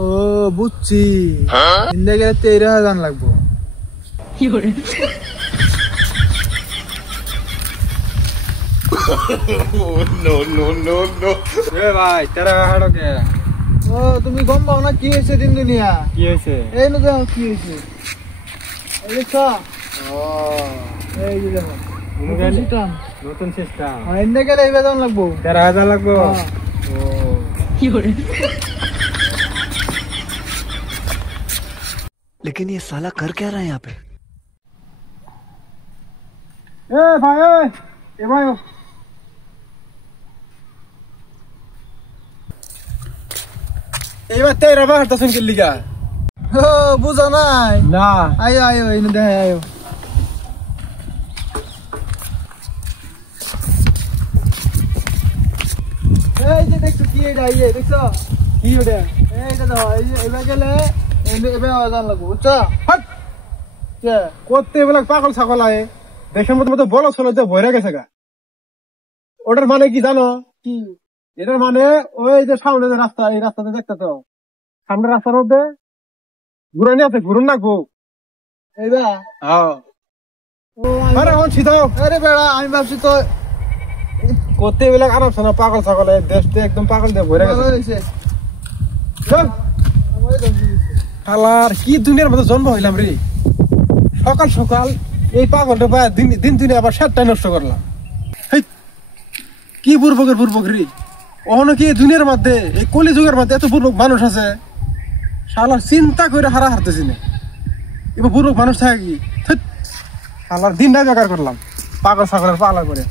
ও বুঝছি, ইন্দে গেলে 13,000 লাগবো। ভাই 13,000 কে? ও তুমি গম পাও না কি হয়েছে দিন দুনিয়া? কি হয়েছে? এই না দেখো কি হয়েছে, এই দেখছো? এই যে দেখো নতুন সিস্টেম। ইন্দে গেলে এই বেতন লাগবো, 13,000 লাগবো। लेकिन ये साला कर क्या रहा है यहाँ पे? এ ভাই এ ভাই এইবার 13,000 দশন কে লিগা? ও বুঝো নাই? না আয়ো আয়ো ইন্দে দেখে আয়ো। এই যে দেখছো কি এটা, এই যে দেখছো কি ওটা? এইটা দেখো, এই যে এবার গেলে এবার আজান লাগবো, বুঝছো? হাট কে করতে এবেলা পাগল ছাগল আয় দেশের মতো মতো বলো চলো যে ভরে গেছে গা। ওটার মানে কি জানো? কি? এটার মানে ওই যে সামনে যে রাস্তা, এই রাস্তাতে দেখতে তো সামনে রাস্তার মধ্যে ঘুরানি আছে, ঘুরুন না গো। এইবা হ্যাঁ ও আমি- আরে এখন ছিদাও আরে বেড়া আমি ভাবছি তো করতে এবেলা আরাম শোনা পাগল ছাগল দেশটা একদম পাগল দিয়ে ভরে ভালো গেছে। হয়েছে। চল আমারই দোষ দিয়েছে। শালার কি দুনিয়ার মতো জন্ম হইলাম রে। সকাল সকাল এই পাগলটা পায় দিন দিনে আবার সাতটায় নষ্ট করলাম। হেই, কি বুর্বকের বুর্বক রে। ওখানে কি এই দুনিয়ার মধ্যে এই কলি যুগের মধ্যে এত বুর্বক মানুষ আছে? শালার চিন্তা করে হারা হারতেছি না, এবার বুর্বক মানুষ থাকে কি? শালার দিনটাই বেকার করলাম পাগল ছাগলের পালা করে।